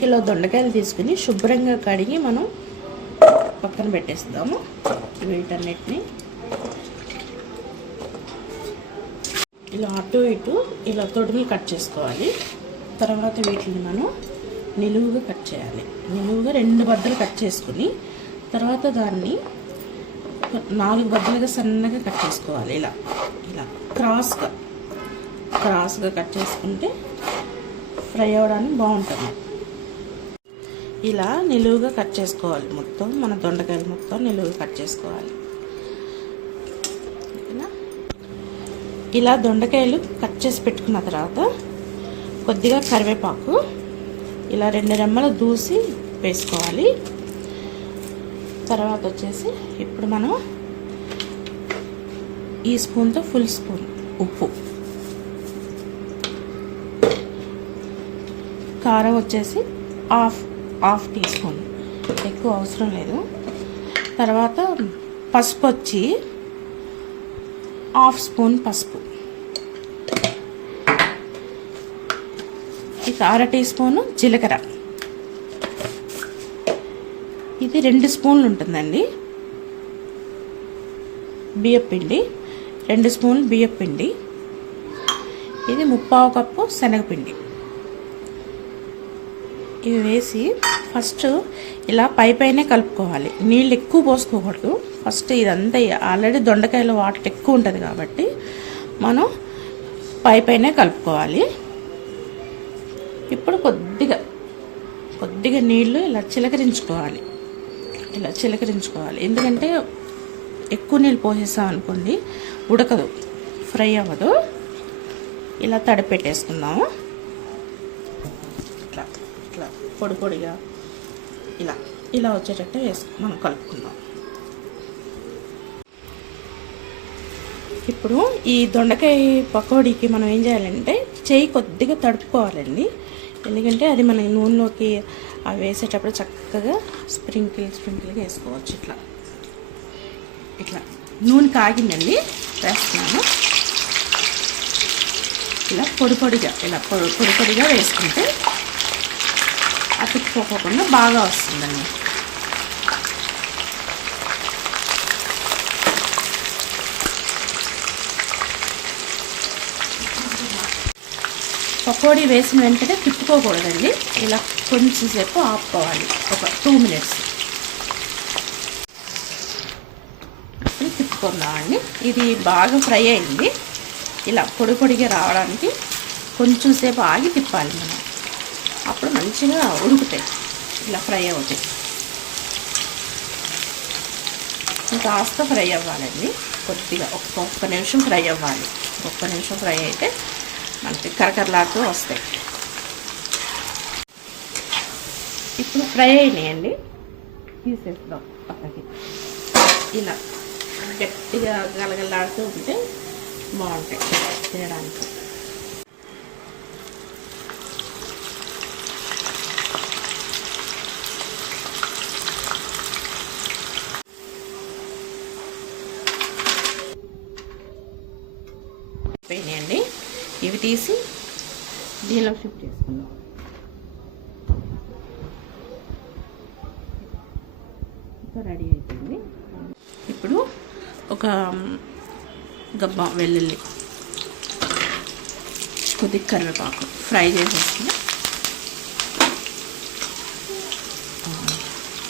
Kilo దొండకాయలు తీసుకుని శుభ్రంగా కడిగి మనం పక్కన పెట్టేస్తాము. వీటన్నిటిని ఇలా అటు ఇటు ఇలా తొడుగులు కట్ చేసుకోవాలి. తర్వాత వీటిని మనం నిలువుగా కట్ చేయాలి. నిలువుగా 2 బద్దలు కట్ చేసుకుని తర్వాత దాన్ని 4 బద్దలుగా సన్నగా కట్ చేసుకోవాలి. ఇలా ఇలా క్రాస్గా కట్ చేసుకుంటే ఫ్రై అవ్వడానికి బాగుంటుంది. ఇలా నిలువుగా కట్ చేసుకోవాలి. మొత్తం మన దొండకాయలు మొత్తం నిలువుగా కట్ చేసుకోవాలి. ఇలా దొండకాయలు కట్ చేసి పెట్టుకున్న తర్వాత కొద్దిగా కరివేపాకు ఇలా 2 రెమ్మలు దూసి వేసుకోవాలి. తర్వాత వచ్చేసి ఇప్పుడు మనం ఈ స్పూన్తో ఫుల్ స్పూన్ ఉప్పు, కారం వచ్చేసి హాఫ్ టీ స్పూన్, ఎక్కువ అవసరం లేదు. తర్వాత పసుపు వచ్చి హాఫ్ స్పూన్ పసుపు, ఇక 1/2 టీ స్పూను జీలకర్ర, ఇది 2 స్పూన్లు ఉంటుందండి. బియ్యపిండి 2 స్పూన్లు బియ్యపిండి, ఇది 1/4 కప్పు శనగపిండి. ఇవి వేసి ఫస్ట్ ఇలా పైనే కలుపుకోవాలి. నీళ్ళు ఎక్కువ పోసుకోకూడదు. ఫస్ట్ ఇదంతా ఆల్రెడీ దొండకాయలో వాటర్ ఎక్కువ ఉంటుంది కాబట్టి మనం పైనే కలుపుకోవాలి. ఇప్పుడు కొద్దిగా నీళ్ళు ఇలా చిలకరించుకోవాలి. ఎందుకంటే ఎక్కువ నీళ్ళు పోసేసాం అనుకోండి ఉడకదు, ఫ్రై అవ్వదు. ఇలా తడిపెట్టేసుకుందాము. ఇట్లా పొడిగా ఇలా వచ్చేటట్టు మనం కలుపుకుందాం. ఇప్పుడు ఈ దొండకాయ పకోడీకి మనం ఏం చేయాలంటే చెయ్యి కొద్దిగా తడుపుకోవాలండి. ఎందుకంటే అది మన నూనెలోకి అవి వేసేటప్పుడు చక్కగా స్ప్రింకిల్గా వేసుకోవచ్చు. ఇట్లా నూనె కాగిందండి, వేస్తున్నాను. ఇలా పొడిగా వేసుకుంటే అతుక్కుపోకుండా బాగా వస్తుందండి. పకోడీ వేసిన వెంటనే తిప్పుకోకూడదండి. ఇలా కొంచెం సేపు ఆపుకోవాలి, ఒక 2 మినిట్స్. తిప్పుకుందామండి. ఇది బాగా ఫ్రై అయింది. ఇలా పొడిగా రావడానికి కొంచెం సేపు ఆగి తిప్పాలి మనం. అప్పుడు మంచిగా ఉడుకుతాయి, ఇలా ఫ్రై అవుతాయి. కాస్త ఫ్రై అవ్వాలండి. కొద్దిగా ఒక్క నిమిషం ఫ్రై అవ్వాలి. ఒక్క నిమిషం ఫ్రై అయితే మనకి కరకరలాడుతూ వస్తాయి. ఇప్పుడు ఫ్రై అయినాయండి, తీసేద్దాం పక్కకి. ఇలా గట్టిగా గలగలాడుతూ ఉంటే బాగుంటాయి తినడానికి. పోయినాయండి, ఇవి తీసి దీనిలో షిఫ్ట్ చేసుకుందాం. రెడీ అయిపోయింది. ఇప్పుడు ఒక గబ్బ వెల్లుల్లి, కొద్దిగా కరివేపాకు ఫ్రై చేసేసుకుని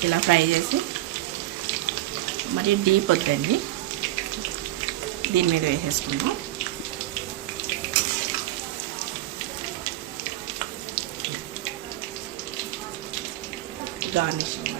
ఇలా ఫ్రై చేసి, మరి డీప్ వద్దండి, దీని మీద వేసేసుకుందాం. గార్నిషింగ్